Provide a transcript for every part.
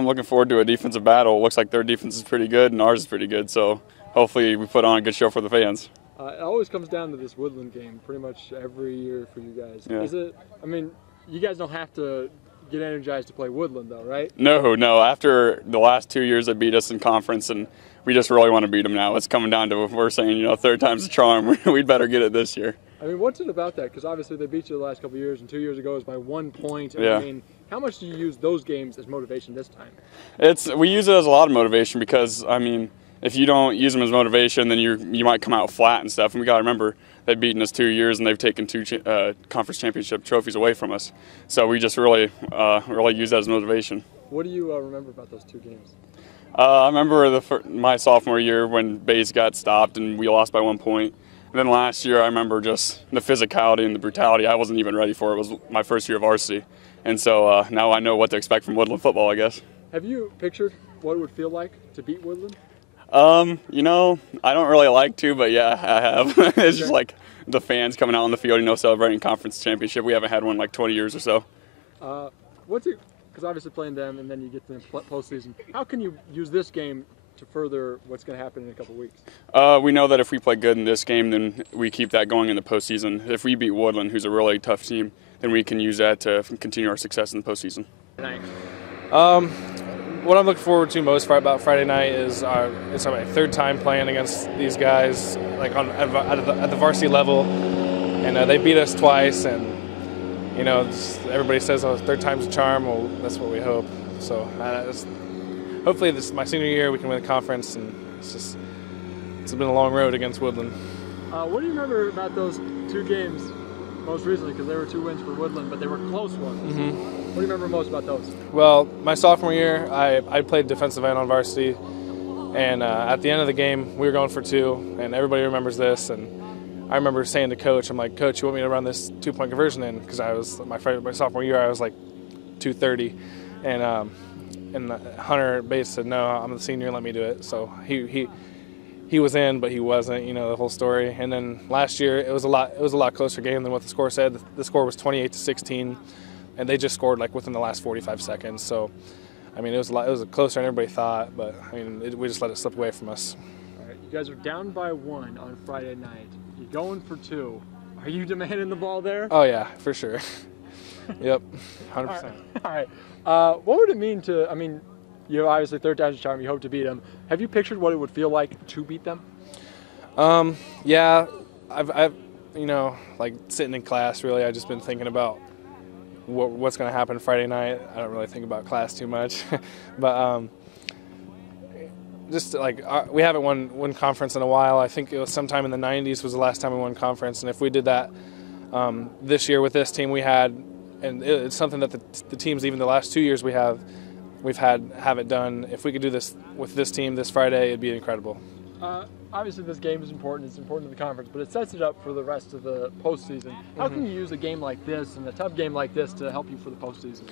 I'm looking forward to a defensive battle. It looks like their defense is pretty good and ours is pretty good, so hopefully we put on a good show for the fans. It always comes down to this Woodland game pretty much every year for you guys. Yeah. Is it, I mean, you guys don't have to get energized to play Woodland though, right? No. After the last 2 years they beat us in conference, and we just really want to beat them now. It's coming down to, we're saying, third time's the charm. We'd better get it this year. I mean, what's it about that? Because obviously they beat you the last couple of years, and 2 years ago it was by 1 point. Yeah. I mean, how much do you use those games as motivation this time? We use it as a lot of motivation because, I mean, if you don't use them as motivation, then you might come out flat and stuff. And we got to remember, they've beaten us 2 years and they've taken 2 conference championship trophies away from us. So we just really use that as motivation. What do you remember about those 2 games? I remember my sophomore year when Bays got stopped and we lost by 1 point. And then last year, I remember just the physicality and the brutality. I wasn't even ready for it. It was my first year of varsity. And so now I know what to expect from Woodland football, I guess. Have you pictured what it would feel like to beat Woodland? I don't really like to, but yeah, I have. It's just like the fans coming out on the field, celebrating conference championship. We haven't had one in like 20 years or so. Because obviously playing them and then you get to the postseason, how can you use this game to further what's going to happen in a couple weeks? We know that if we play good in this game, then we keep that going in the postseason. If we beat Woodland, who's a really tough team, then we can use that to continue our success in the postseason. What I'm looking forward to most about Friday night is it's my 3rd time playing against these guys, like at the varsity level, and they beat us twice. And everybody says, "Oh, 3rd time's a charm." Well, that's what we hope. So hopefully, this is my senior year. We can win the conference, and it's been a long road against Woodland. What do you remember about those 2 games most recently? Because there were 2 wins for Woodland, but they were close ones. Mm-hmm. What do you remember most about those? Well, my sophomore year, I played defensive end on varsity, and at the end of the game, we were going for 2, and everybody remembers this. And I remember saying to Coach, I'm like, "Coach, you want me to run this 2-point conversion in?" Because I was my sophomore year, I was like 230, and Hunter Bates said, "No, I'm the senior, let me do it." So he was in, but he wasn't. The whole story. And then last year, it was a lot closer game than what the score said. The score was 28-16. And they just scored like within the last 45 seconds. So, I mean, it was closer than everybody thought, but I mean, we just let it slip away from us. All right, you guys are down by 1 on Friday night. You're going for 2. Are you demanding the ball there? Oh yeah, for sure. Yep, 100%. All right. What would it mean to? I mean, you're obviously 3rd time's a charm. You hope to beat them. Have you pictured what it would feel like to beat them? Yeah, I've like sitting in class. Really, I've just been thinking about what's going to happen Friday night. I don't really think about class too much, but just like we haven't won conference in a while. I think it was sometime in the 90s was the last time we won conference, and if we did that this year with this team we had, and it's something that the teams even the last 2 years we've haven't done. If we could do this with this team this Friday, it'd be incredible. Obviously, this game is important. It's important to the conference, but it sets it up for the rest of the postseason. How can you use a game like this and a tough game like this to help you for the postseason?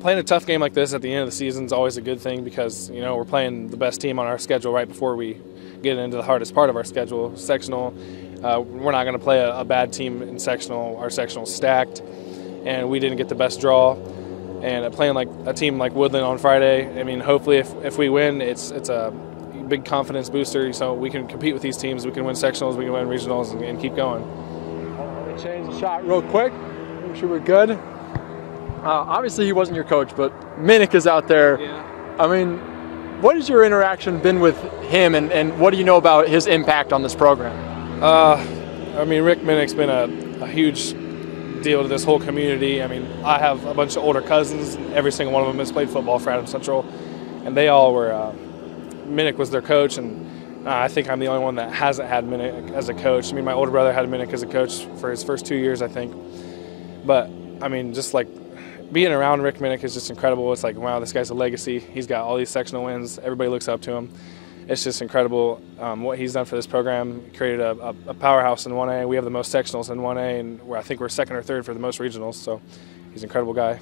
Playing a tough game like this at the end of the season is always a good thing because we're playing the best team on our schedule right before we get into the hardest part of our schedule, sectional. We're not going to play a bad team in sectional. Our sectional's stacked, and we didn't get the best draw. And playing like a team like Woodland on Friday, I mean, hopefully if we win, it's a big confidence booster, so we can compete with these teams. We can win sectionals, we can win regionals, and keep going. Let me change the shot real quick. Make sure we're good. Obviously, he wasn't your coach, but Minnick is out there. Yeah. I mean, what has your interaction been with him, and what do you know about his impact on this program? I mean, Rick Minnick's been a huge deal to this whole community. I mean, I have a bunch of older cousins, and every single one of them has played football for Adams Central, and they all were. Minnick was their coach, and I think I'm the only one that hasn't had Minnick as a coach. I mean, my older brother had Minnick as a coach for his first 2 years, I think. But, I mean, just like being around Rick Minnick is just incredible. It's like, wow, this guy's a legacy. He's got all these sectional wins. Everybody looks up to him. It's just incredible what he's done for this program. He created a powerhouse in 1A. We have the most sectionals in 1A, and I think we're 2nd or 3rd for the most regionals. So he's an incredible guy.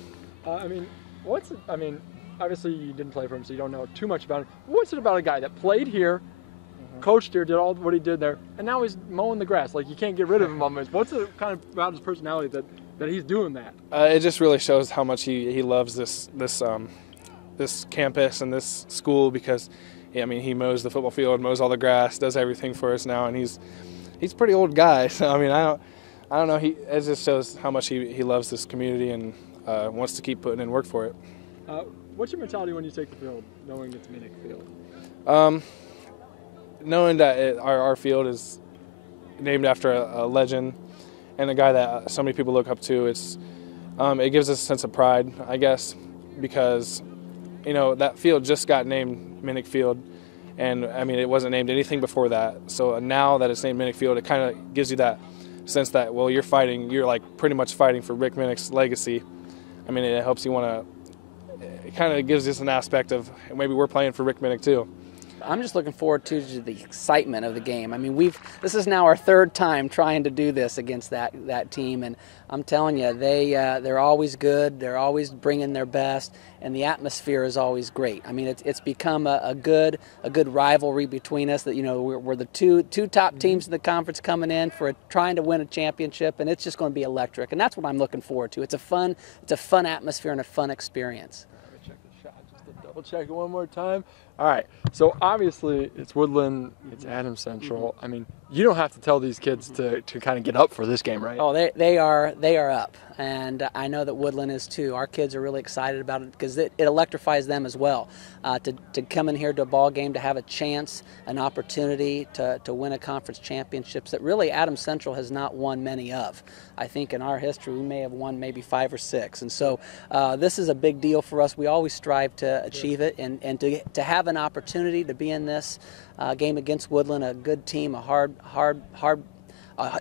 Obviously, you didn't play for him, so you don't know too much about him. What's it about a guy that played here, coached here, did all what he did there, and now he's mowing the grass? Like, you can't get rid of him almost. What's it kind of about his personality that he's doing that? It just really shows how much he loves this this campus and this school because, I mean, he mows the football field, mows all the grass, does everything for us now, and he's a pretty old guy. So I mean, I don't know. It just shows how much he loves this community and wants to keep putting in work for it. What's your mentality when you take the field, knowing it's Minnick Field? Knowing that our field is named after a legend and a guy that so many people look up to, it gives us a sense of pride, I guess, because that field just got named Minnick Field, and I mean it wasn't named anything before that. So now that it's named Minnick Field, it kind of gives you that sense that, well, you're like pretty much fighting for Rick Minnick's legacy. I mean, it helps you it kind of gives us an aspect of maybe we're playing for Rick Minnick too. I'm just looking forward to the excitement of the game. I mean, this is now our third time trying to do this against that team, and I'm telling you, they're always good. They're always bringing their best, and the atmosphere is always great. I mean, it's become a good rivalry between us. That we're the two top teams in the conference coming in for trying to win a championship, and it's just going to be electric. And that's what I'm looking forward to. It's a fun atmosphere and a fun experience. Let me check the shot just to double check it one more time. All right, so obviously it's Woodland, it's Adams Central. I mean, you don't have to tell these kids to kind of get up for this game, right? Oh, they are up, and I know that Woodland is too. Our kids are really excited about it because it electrifies them as well. To come in here to a ball game, to have a chance, an opportunity to win a conference championships that really Adams Central has not won many of. I think in our history we may have won maybe 5 or 6, and so this is a big deal for us. We always strive to achieve it, and to have an opportunity to be in this game against Woodland, a good team, a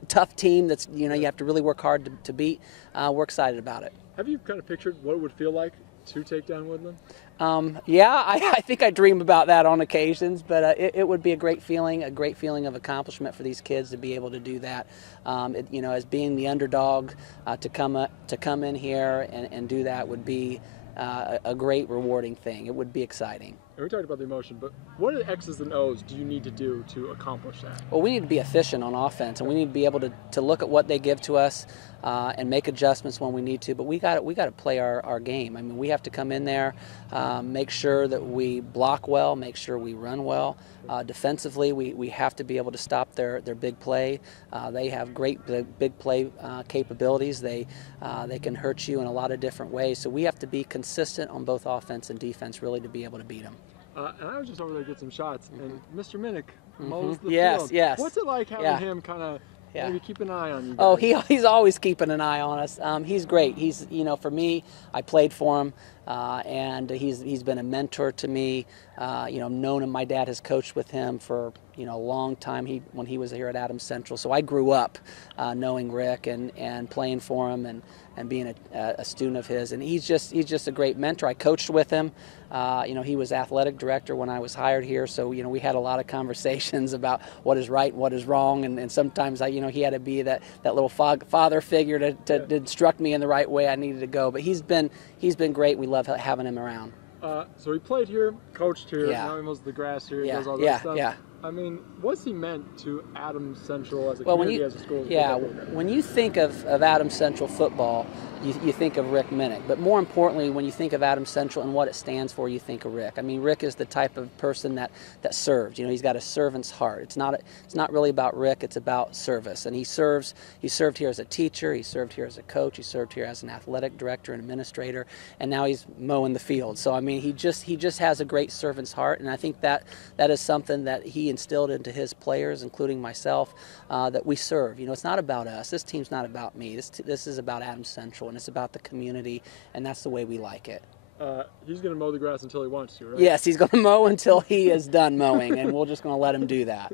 tough team that's you have to really work hard to beat. We're excited about it. Have you kind of pictured what it would feel like to take down Woodland? Yeah, I think I dream about that on occasions, but it would be a great feeling of accomplishment for these kids to be able to do that. As being the underdog, to come in here and do that would be a great rewarding thing. It would be exciting. And we talked about the emotion, but what are the X's and O's do you need to do to accomplish that? Well, we need to be efficient on offense, and we need to be able to look at what they give to us and make adjustments when we need to. But we got to play our game. I mean, we have to come in there, make sure that we block well, make sure we run well. Defensively, we have to be able to stop their big play. They have great big play capabilities. They can hurt you in a lot of different ways. So we have to be consistent on both offense and defense really to be able to beat them. And I was just over there to get some shots, and Mr. Minnick mows the field. Yes. What's it like having him kind of maybe keep an eye on you guys? Oh, he's always keeping an eye on us. He's great. He's for me, I played for him, and he's been a mentor to me. Known him. My dad has coached with him for a long time. When he was here at Adams Central, so I grew up knowing Rick and playing for him and being a student of his. And he's just a great mentor. I coached with him. He was athletic director when I was hired here, so we had a lot of conversations about what is right and what is wrong, and sometimes he had to be that little father figure to instruct me in the right way I needed to go. But he's been great. We love having him around. So he played here, coached here, now he mows the grass here, does all that stuff. Yeah. I mean, what's he meant to Adams Central as a community, as a school? When you think of Adams Central football, you think of Rick Minnick. But more importantly, when you think of Adams Central and what it stands for, you think of Rick. I mean, Rick is the type of person that serves. He's got a servant's heart. It's not really about Rick. It's about service. And he served here as a teacher. He served here as a coach. He served here as an athletic director and administrator. And now he's mowing the field. So I mean, he just has a great servant's heart. And I think that is something that he instilled into his players, including myself, that we serve. It's not about us. This team's not about me. This is about Adams Central, and it's about the community, and that's the way we like it. He's going to mow the grass until he wants to, right? Yes, he's going to mow until he is done mowing, and we're just going to let him do that.